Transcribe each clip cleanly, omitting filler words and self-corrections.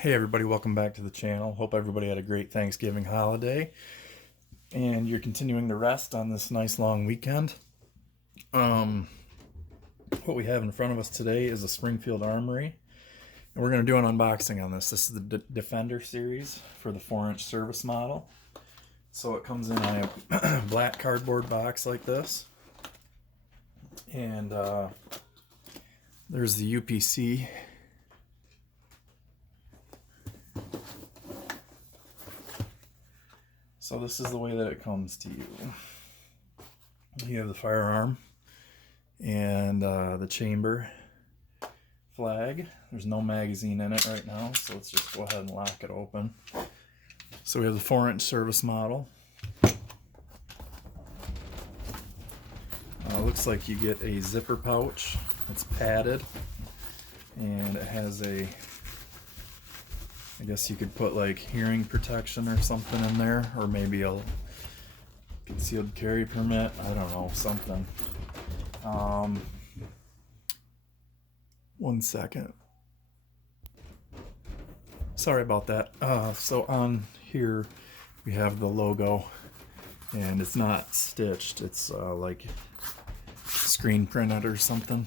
Hey everybody, welcome back to the channel. Hope everybody had a great Thanksgiving holiday and you're continuing to rest on this nice long weekend. Um, what we have in front of us today is a Springfield Armory, and we're going to do an unboxing on this. This is the Defender series for the 4-inch service model. So it comes in a black cardboard box like this, and there's the UPC. So this is the way that it comes to you. You have the firearm and the chamber flag. There's no magazine in it right now, so let's just go ahead and lock it open. So we have the 4-inch service model. Looks like you get a zipper pouch. It's padded, and it has a, I guess you could put like hearing protection or something in there, or maybe a concealed carry permit. I don't know, something. One second. Sorry about that. So on here we have the logo, and it's not stitched. It's like screen printed or something.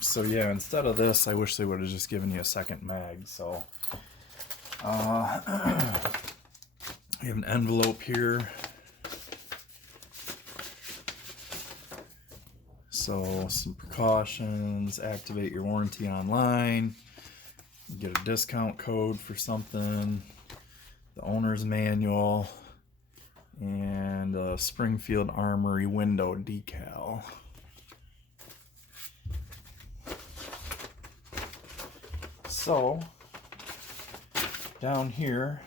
So yeah, instead of this, I wish they would have just given you a second mag. So we have an envelope here. So some precautions: activate your warranty online, get a discount code for something, the owner's manual, and a Springfield Armory window decal. So down here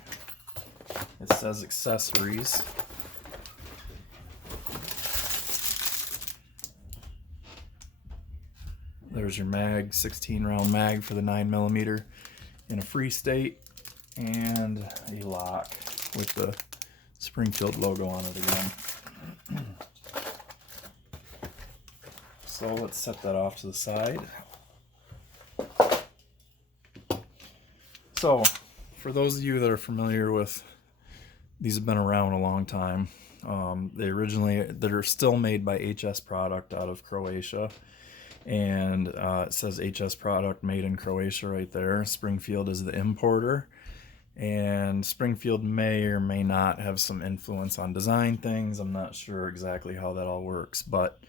it says accessories. There's your mag, 16 round mag for the 9mm in a free state, and a lock with the Springfield logo on it again. So let's set that off to the side. So for those of you that are familiar with, these have been around a long time. They're still made by HS product out of Croatia, and it says HS product made in Croatia right there. Springfield is the importer, and Springfield may or may not have some influence on design things. I'm not sure exactly how that all works, but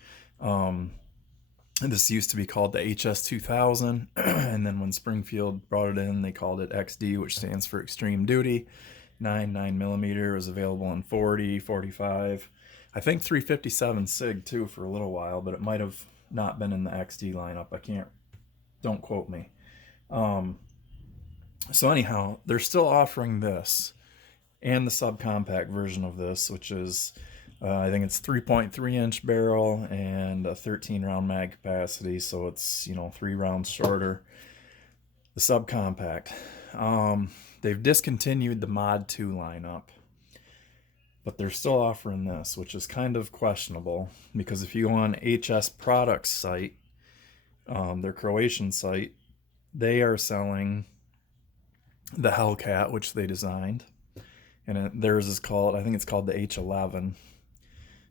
this used to be called the HS 2000, and then when Springfield brought it in, they called it XD, which stands for Extreme Duty. 9mm was available in 40, 45, I think 357 SIG too for a little while, but it might have not been in the XD lineup. Don't quote me. So anyhow, they're still offering this and the subcompact version of this, which is I think it's 3.3-inch barrel and a 13 round mag capacity, so it's 3 rounds shorter. The subcompact. They've discontinued the Mod 2 lineup, but they're still offering this, which is kind of questionable, because if you go on HS Products site, their Croatian site, they are selling the Hellcat, which they designed, and theirs is called, I think it's called the H11.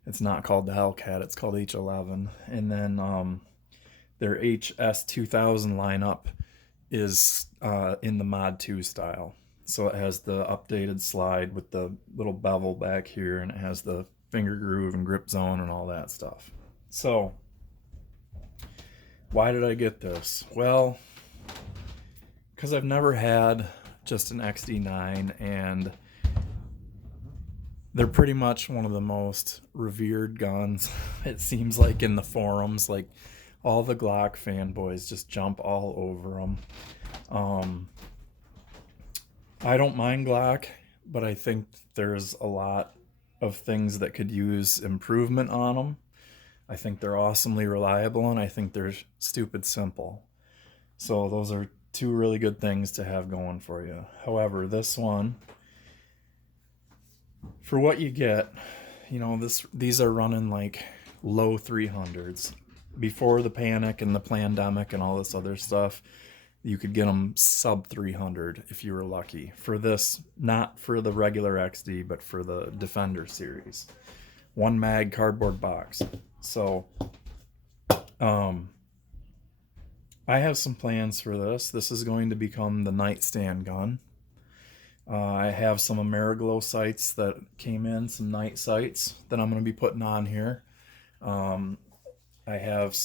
It's not called the Hellcat, it's called H11. And then their HS 2000 lineup is in the Mod 2 style. So it has the updated slide with the little bevel back here, and it has the finger groove and grip zone and all that stuff. So why did I get this? Well, because I've never had just an XD9, and they're pretty much one of the most revered guns, it seems like, in the forums. Like, all the Glock fanboys just jump all over them. I don't mind Glock, but I think there's a lot of things that could use improvement on them. I think they're awesomely reliable, and I think they're stupid simple. So those are two really good things to have going for you. However, this one, for what you get, these are running like low 300s. Before the panic and the pandemic and all this other stuff, You could get them sub 300 if you were lucky. For this, not for the regular XD, but for the Defender series. One mag cardboard box. So, I have some plans for this. This is going to become the nightstand gun. I have some Ameriglow sights that came in, some night sights that I'm going to be putting on here. Um, I have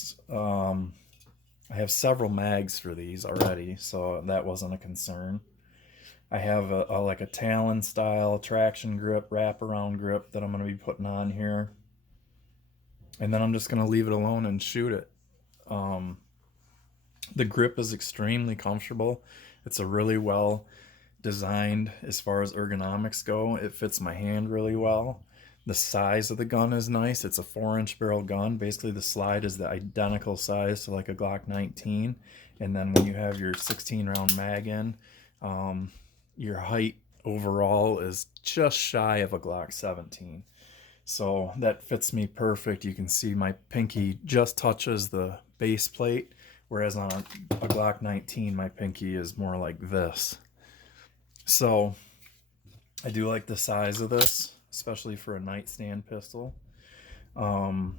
several mags for these already, so that wasn't a concern. I have like a Talon style traction grip, wraparound grip that I'm going to be putting on here. And then I'm just going to leave it alone and shoot it. The grip is extremely comfortable. It's a really well designed as far as ergonomics go. It fits my hand really well. The size of the gun is nice. It's a 4-inch barrel gun. Basically, the slide is the identical size to like a Glock 19. And then when you have your 16-round mag in, your height overall is just shy of a Glock 17. So that fits me perfect. You can see my pinky just touches the base plate, whereas on a Glock 19, my pinky is more like this. So I do like the size of this, especially for a nightstand pistol. I'm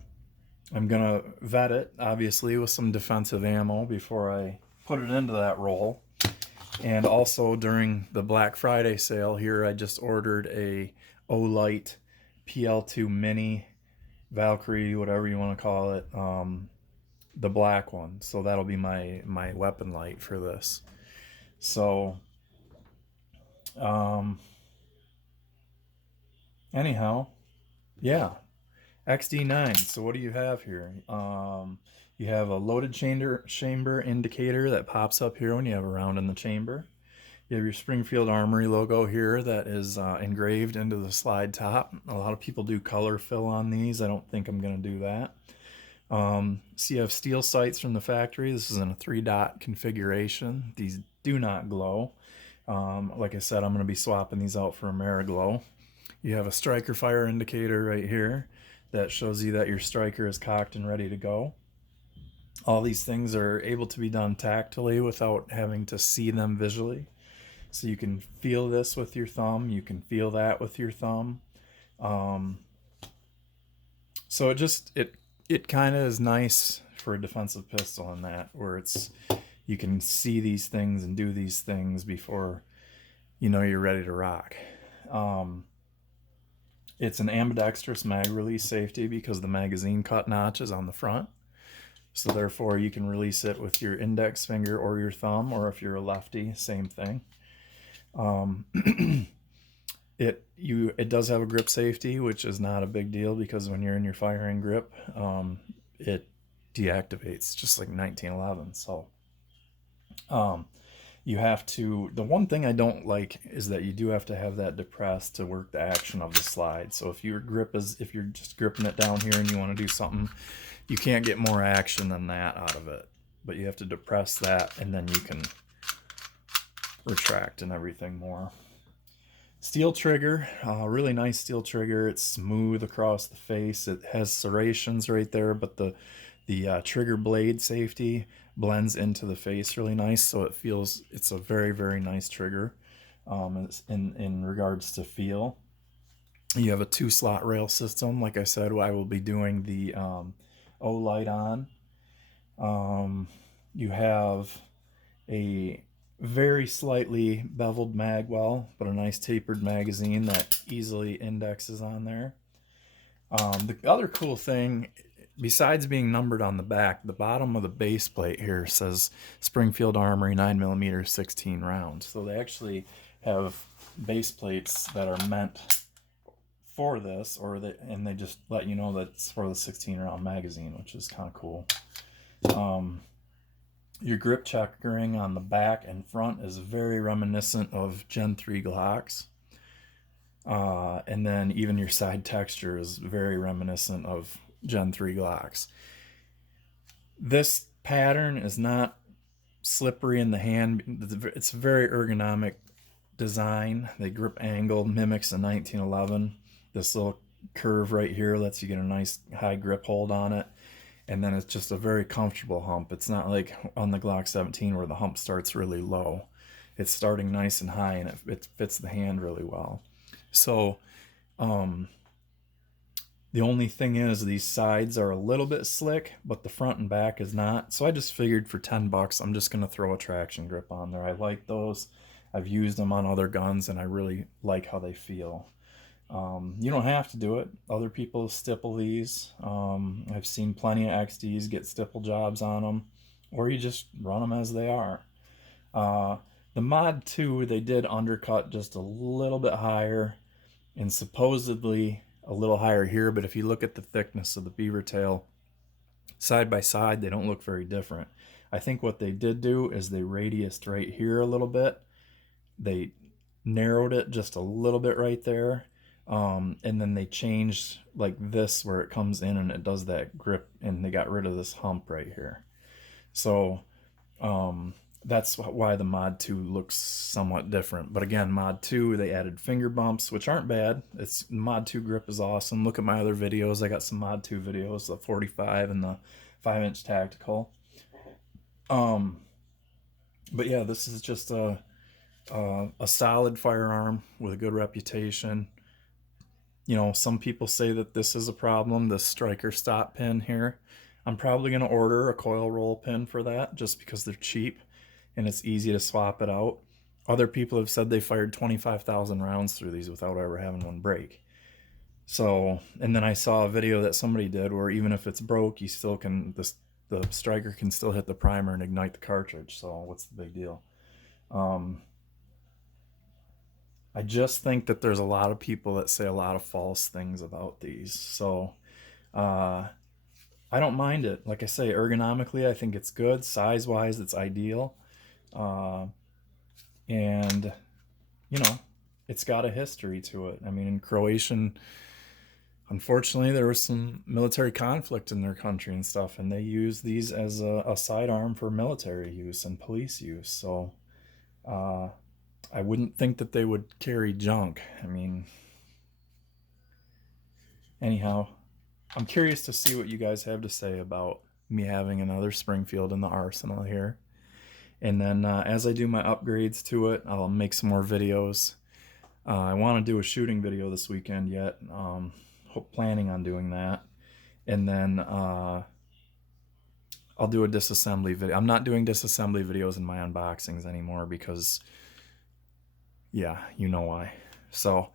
gonna vet it, obviously, with some defensive ammo before I put it into that roll. And also during the Black Friday sale here, I just ordered a Olight PL2 Mini Valkyrie, whatever you want to call it, the black one. So that'll be my weapon light for this. So anyhow, yeah, XD9. So what do you have here? You have a loaded chamber indicator that pops up here when you have a round in the chamber. You have your Springfield Armory logo here that is engraved into the slide top. A lot of people do color fill on these. I don't think I'm going to do that. So you have steel sights from the factory. This is in a 3-dot configuration. These do not glow. Like I said, I'm going to be swapping these out for Ameriglow. You have a striker fire indicator right here that shows you that your striker is cocked and ready to go. All these things are able to be done tactily without having to see them visually. So you can feel this with your thumb. You can feel that with your thumb. So it kind of is nice for a defensive pistol in that, where you can see these things and do these things before you know you're ready to rock. It's an ambidextrous mag release safety because the magazine cut notch is on the front. So therefore you can release it with your index finger or your thumb, or if you're a lefty, same thing. It does have a grip safety, which is not a big deal because when you're in your firing grip, it deactivates just like 1911. So you have to, the one thing I don't like is that you do have to have that depressed to work the action of the slide. So if you're just gripping it down here and you want to do something, you can't get more action than that out of it. But you have to depress that and then you can retract and everything more. Steel trigger, really nice steel trigger. It's smooth across the face. It has serrations right there, but the trigger blade safety blends into the face really nice, so it's a very, very nice trigger in regards to feel. You have a 2-slot rail system. Like I said, I will be doing the Olight on. You have a very slightly beveled mag well, but a nice tapered magazine that easily indexes on there. The other cool thing, besides being numbered on the back, the bottom of the base plate here says Springfield Armory 9mm 16 rounds. So they actually have base plates that are meant for this, and they just let you know that it's for the 16-round magazine, which is kind of cool. Your grip checkering on the back and front is very reminiscent of Gen 3 Glocks. And then even your side texture is very reminiscent of Gen 3 Glocks. This pattern is not slippery in the hand. It's a very ergonomic design. The grip angle mimics a 1911. This little curve right here lets you get a nice high grip hold on it. and then it's just a very comfortable hump. It's not like on the Glock 17 where the hump starts really low. It's starting nice and high, and it fits the hand really well. So the only thing is these sides are a little bit slick, but the front and back is not. So I just figured for 10 bucks, I'm just going to throw a traction grip on there. I like those. I've used them on other guns, and I really like how they feel. You don't have to do it. Other people stipple these. I've seen plenty of XDs get stipple jobs on them, or you just run them as they are. The Mod 2, they did undercut just a little bit higher, and supposedly a little higher here, but if you look at the thickness of the beaver tail side by side, they don't look very different. I think what they did do is they radiused right here a little bit. They narrowed it just a little bit right there, and then they changed like this where it comes in and it does that grip, and they got rid of this hump right here. So that's why the Mod 2 looks somewhat different. But again, Mod 2, they added finger bumps, which aren't bad. Mod 2 grip is awesome. Look at my other videos. I got some Mod 2 videos, the 45 and the 5-inch tactical. But yeah, this is just a solid firearm with a good reputation. You know, some people say that this is a problem, the striker stop pin here. I'm probably going to order a coil roll pin for that just because they're cheap and it's easy to swap it out. Other people have said they fired 25,000 rounds through these without ever having one break. So, and then I saw a video that somebody did where even if it's broke, you still can, the striker can still hit the primer and ignite the cartridge. So what's the big deal? I just think that there's a lot of people that say a lot of false things about these. So I don't mind it. Like I say, ergonomically, I think it's good. Size-wise, it's ideal. And, you know, it's got a history to it. I mean, in Croatian, unfortunately, there was some military conflict in their country and stuff, and they used these as a sidearm for military use and police use. So I wouldn't think that they would carry junk. I mean, anyhow, I'm curious to see what you guys have to say about me having another Springfield in the arsenal here. And then as I do my upgrades to it, I'll make some more videos. I want to do a shooting video this weekend yet. Planning on doing that. And then I'll do a disassembly video. I'm not doing disassembly videos in my unboxings anymore because, yeah, you know why. So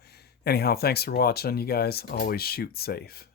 anyhow, thanks for watching. You guys always shoot safe.